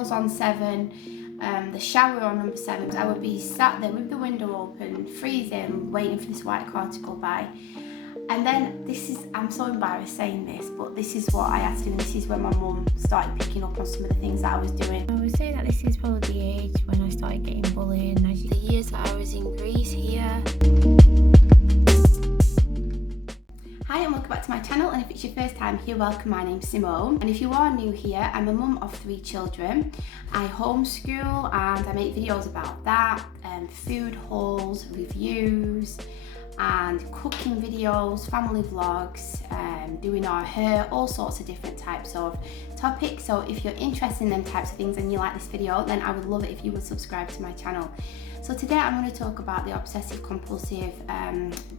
on 7, the shower on number 7. I would be sat there with the window open, freezing, waiting for this white car to go by. And then I'm so embarrassed saying this, but this is what I had to do, and this is when my mum started picking up on some of the things that I was doing. I would say that this is probably the age when I started getting bullied, and the years that I was in Greece here. Hi and welcome back to my channel, and if it's your first time here, welcome. My name's Simone, and if you are new here, I'm a mum of 3 children. I homeschool and I make videos about that, food hauls, reviews and cooking videos, family vlogs, doing our hair, all sorts of different types of topics. So if you're interested in them types of things and you like this video, then I would love it if you would subscribe to my channel. So today I'm going to talk about the obsessive-compulsive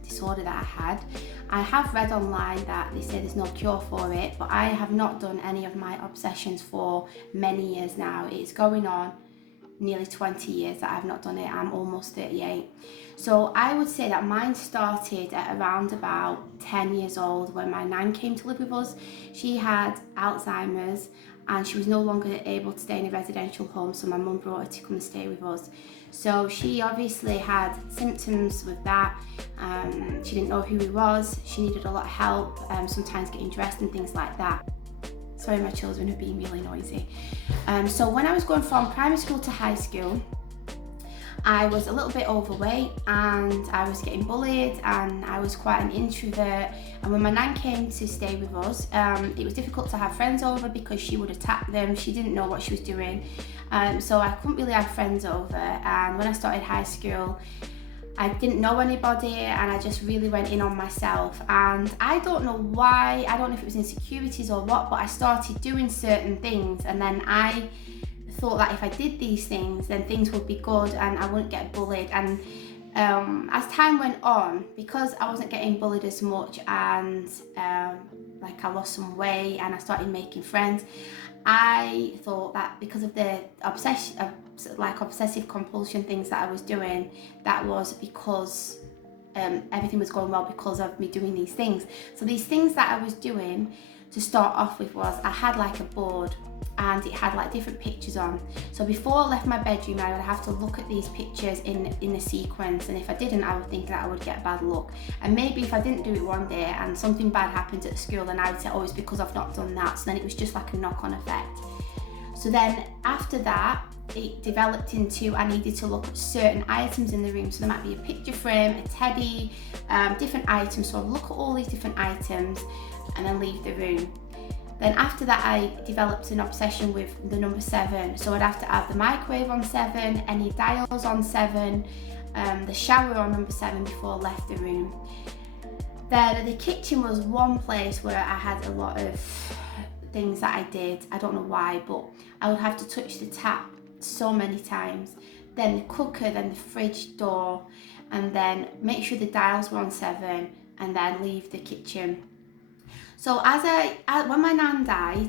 disorder that I had. I have read online that they say there's no cure for it, but I have not done any of my obsessions for many years now. It's going on nearly 20 years that I've not done it. I'm almost 38. So I would say that mine started at around about 10 years old when my nan came to live with us. She had Alzheimer's and she was no longer able to stay in a residential home, so my mum brought her to come and stay with us. So she obviously had symptoms with that. She didn't know who he was. She needed a lot of help, sometimes getting dressed and things like that. Sorry, my children are being really noisy. So when I was going from primary school to high school, I was a little bit overweight and I was getting bullied, and I was quite an introvert. And when my nan came to stay with us, it was difficult to have friends over because she would attack them. She didn't know what she was doing. So I couldn't really have friends over. And when I started high school, I didn't know anybody and I just really went in on myself. And I don't know why, I don't know if it was insecurities or what, but I started doing certain things, and then I thought that if I did these things then things would be good and I wouldn't get bullied. And as time went on, because I wasn't getting bullied as much and like I lost some weight and I started making friends, I thought that because of the obsessive compulsion things that I was doing, that was because everything was going well because of me doing these things. So these things that I was doing to start off with was, I had like a board and it had like different pictures on. So before I left my bedroom, I would have to look at these pictures in a sequence, and if I didn't, I would think that I would get bad luck. And maybe if I didn't do it one day and something bad happened at school, then I would say, oh, it's because I've not done that. So then it was just like a knock-on effect. So then after that, it developed into I needed to look at certain items in the room. So there might be a picture frame, a teddy, different items. So I'd look at all these different items and then leave the room. Then after that, I developed an obsession with the number 7. So I'd have to have the microwave on 7, any dials on 7, the shower on number 7 before I left the room. Then the kitchen was one place where I had a lot of things that I did. I don't know why, but I would have to touch the tap so many times. Then the cooker, then the fridge door, and then make sure the dials were on 7, and then leave the kitchen. So when my nan died,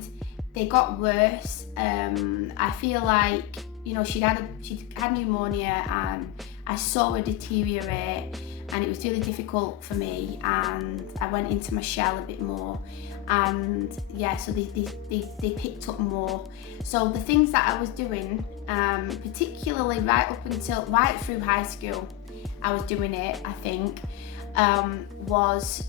they got worse. I feel like, you know, she had pneumonia and I saw her deteriorate, and it was really difficult for me, and I went into my shell a bit more. And yeah, so they picked up more. So the things that I was doing, particularly right through high school, I was doing it, I think, was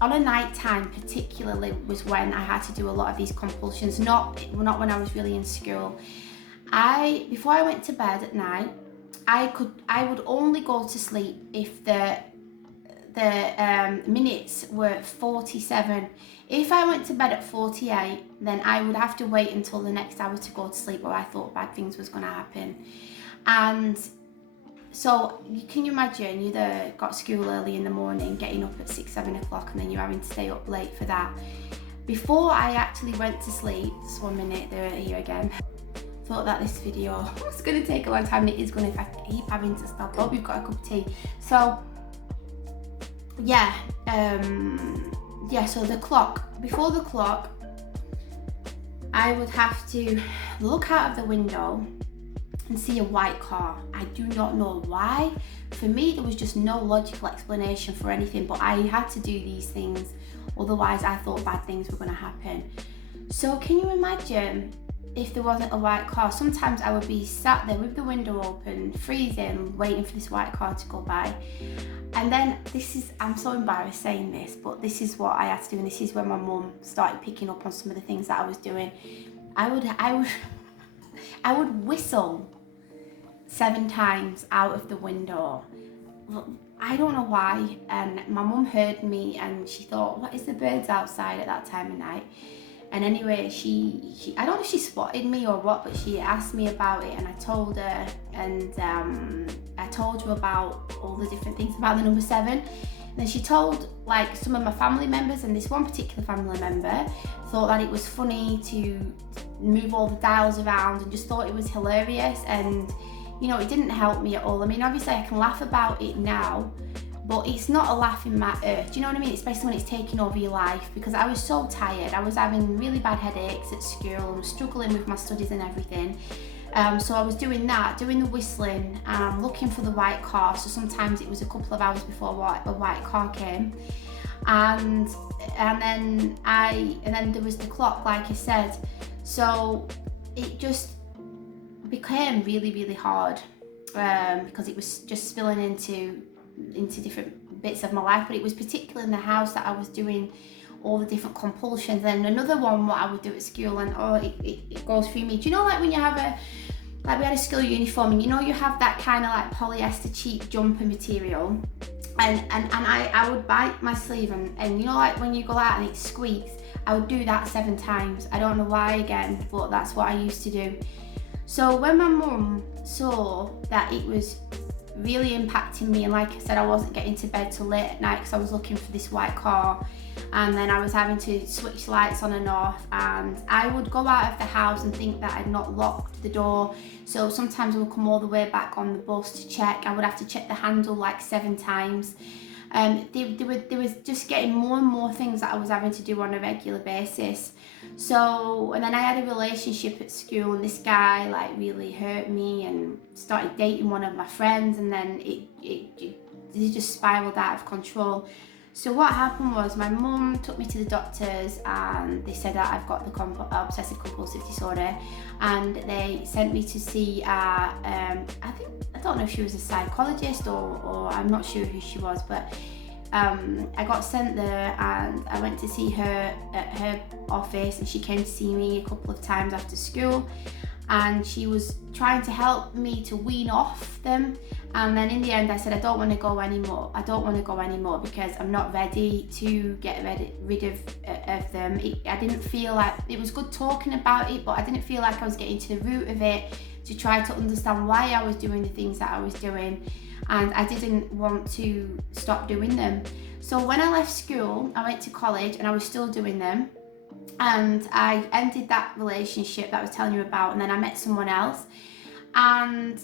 on a night time particularly was when I had to do a lot of these compulsions, not when I was really in school. Before I went to bed at night, I would only go to sleep if the minutes were 47. If I went to bed at 48, then I would have to wait until the next hour to go to sleep, or I thought bad things was going to happen. And so can you imagine, you got school early in the morning, getting up at 6-7 o'clock, and then you're having to stay up late for that. Before I actually went to sleep, just 1 minute, they're here again. Thought that this video was going to take a long time, and it is going to, if I keep having to stop. Hope you've got a cup of tea. So yeah, so before the clock, I would have to look out of the window and see a white car. I do not know why. For me, there was just no logical explanation for anything, but I had to do these things, otherwise I thought bad things were going to happen. So can you imagine if there wasn't a white car, sometimes I would be sat there with the window open, freezing, waiting for this white car to go by. And then I'm so embarrassed saying this, but this is what I had to do, and this is when my mum started picking up on some of the things that I was doing. I would whistle 7 times out of the window. I don't know why, and my mum heard me and she thought, what is the birds outside at that time of night? And anyway, she I don't know if she spotted me or what, but she asked me about it, and I told her, and I told her about all the different things about the number 7. And then she told like some of my family members, and this one particular family member thought that it was funny to move all the dials around and just thought it was hilarious. And you know, it didn't help me at all. I mean, obviously I can laugh about it now, but it's not a laughing matter. Do you know what I mean? Especially when it's taking over your life, because I was so tired. I was having really bad headaches at school and struggling with my studies and everything. So I was doing that, doing the whistling, looking for the white car. So sometimes it was a couple of hours before the white car came. And then there was the clock, like I said. So it just became really, really hard, because it was just spilling into different bits of my life. But it was particularly in the house that I was doing all the different compulsions. And another one what I would do at school, and it goes through me. Do you know, like when you have we had a school uniform, and you know you have that kind of like polyester cheap jumper material, and I would bite my sleeve, and you know, like when you go out and it squeaks, I would do that 7 times. I don't know why again, but that's what I used to do. So when my mum saw that it was really impacting me, and like I said, I wasn't getting to bed till late at night because I was looking for this white car, and then I was having to switch lights on and off, and I would go out of the house and think that I'd not locked the door. So sometimes I would come all the way back on the bus to check. I would have to check the handle like 7 times. There was just getting more and more things that I was having to do on a regular basis. So, and then I had a relationship at school, and this guy like really hurt me and started dating one of my friends, and then it just spiraled out of control. So what happened was my mum took me to the doctors, and they said that I've got the obsessive-compulsive disorder, and they sent me to see I don't know if she was a psychologist or I'm not sure who she was, but I got sent there, and I went to see her at her office, and she came to see me a couple of times after school, and she was trying to help me to wean off them. And then in the end I said, I don't want to go anymore because I'm not ready to get rid of them. I didn't feel like, it was good talking about it, but I didn't feel like I was getting to the root of it to try to understand why I was doing the things that I was doing, and I didn't want to stop doing them. So when I left school, I went to college, and I was still doing them, and I ended that relationship that I was telling you about, and then I met someone else, and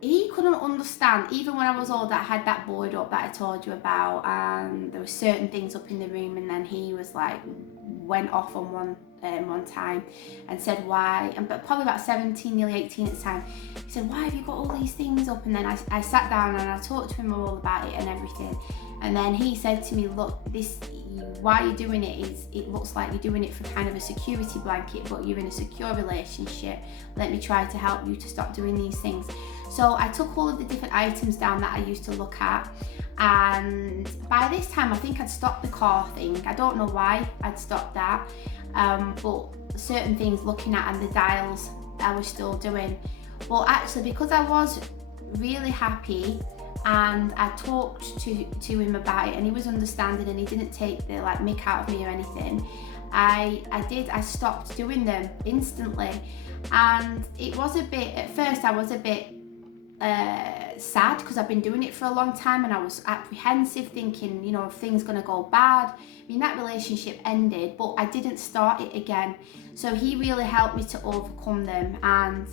he couldn't understand. Even when I was older, I had that board up that I told you about, and there were certain things up in the room, and then he was like, went off on one time and said why, but probably about 17, nearly 18 at the time. He said, why have you got all these things up? And then I sat down and I talked to him all about it and everything. And then he said to me, look, why you're doing it is, it looks like you're doing it for kind of a security blanket, but you're in a secure relationship. Let me try to help you to stop doing these things. So I took all of the different items down that I used to look at, and by this time I think I'd stopped the car thing. I don't know why I'd stopped that, but certain things looking at and the dials I was still doing. Well, actually, because I was really happy and I talked to him about it, and he was understanding, and he didn't take the like mick out of me or anything, I stopped doing them instantly. And it was a bit, at first I was a bit sad because I've been doing it for a long time, and I was apprehensive, thinking, you know, if things gonna go bad. I mean, that relationship ended, but I didn't start it again. So he really helped me to overcome them. And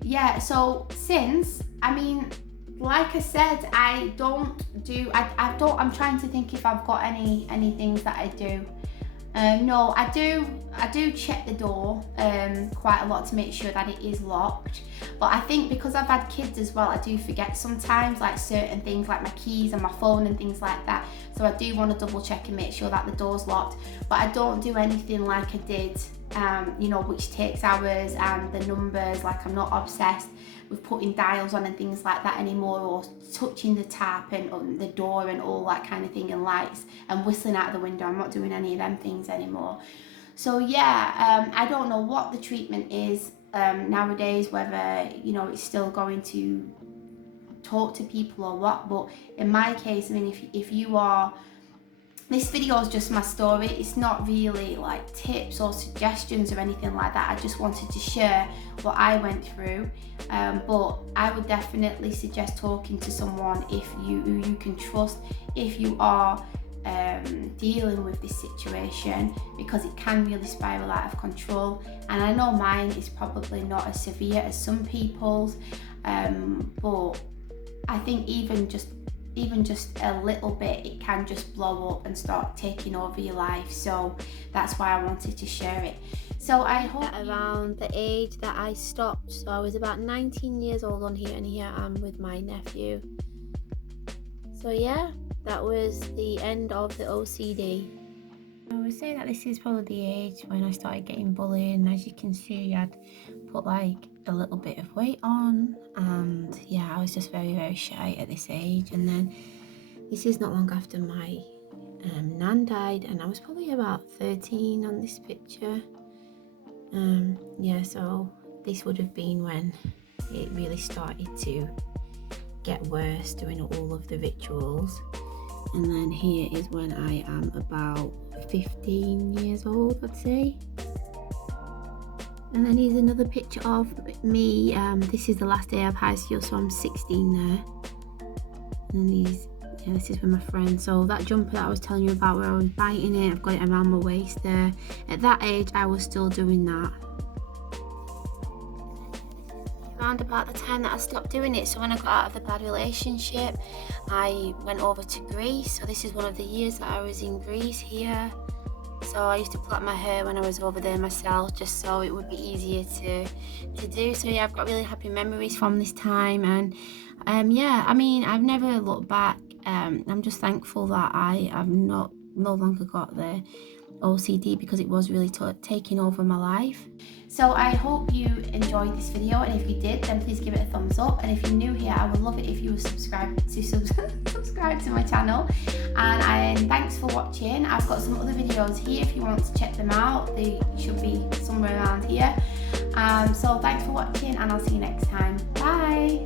yeah, so since, I mean, like I said, I'm trying to think if I've got any things that I do. No, I do check the door quite a lot to make sure that it is locked. But I think because I've had kids as well, I do forget sometimes, like certain things like my keys and my phone and things like that. So I do want to double check and make sure that the door's locked. But I don't do anything like I did you know, which takes hours, and the numbers. Like, I'm not obsessed with putting dials on and things like that anymore, or touching the tap and the door and all that kind of thing, and lights and whistling out the window. I'm not doing any of them things anymore. So yeah, I don't know what the treatment is nowadays, whether, you know, it's still going to talk to people or what. But in my case, I mean, if you are, this video is just my story. It's not really like tips or suggestions or anything like that. I just wanted to share what I went through. But I would definitely suggest talking to someone who you can trust if you are dealing with this situation, because it can really spiral out of control. And I know mine is probably not as severe as some people's, but I think even just a little bit, it can just blow up and start taking over your life. So that's why I wanted to share it. So I hope around the age that I stopped, so I was about 19 years old on here, and here I am with my nephew. So yeah, that was the end of the OCD. I would say that this is probably the age when I started getting bullied, and as you can see, I'd put like a little bit of weight on, and yeah, I was just very, very shy at this age. And then this is not long after my nan died, and I was probably about 13 on this picture. Yeah, so this would have been when it really started to get worse, doing all of the rituals. And then here is when I am about 15 years old, I'd say. And then here's another picture of me. This is the last day of high school, so I'm 16 there. And then this is with my friend. So that jumper that I was telling you about, where I was biting it, I've got it around my waist there. At that age, I was still doing that. Around about the time that I stopped doing it, so when I got out of the bad relationship, I went over to Greece. So this is one of the years that I was in Greece here. So I used to plait my hair when I was over there myself, just so it would be easier to do. So yeah, I've got really happy memories from this time. And yeah, I mean, I've never looked back. I'm just thankful that I have no longer got the OCD, because it was really taking over my life. So I hope you enjoyed this video, and if you did, then please give it a thumbs up. And if you're new here, I would love it if you were subscribe to my channel. And thanks for watching. I've got some other videos here if you want to check them out. They should be somewhere around here. So thanks for watching, and I'll see you next time. Bye.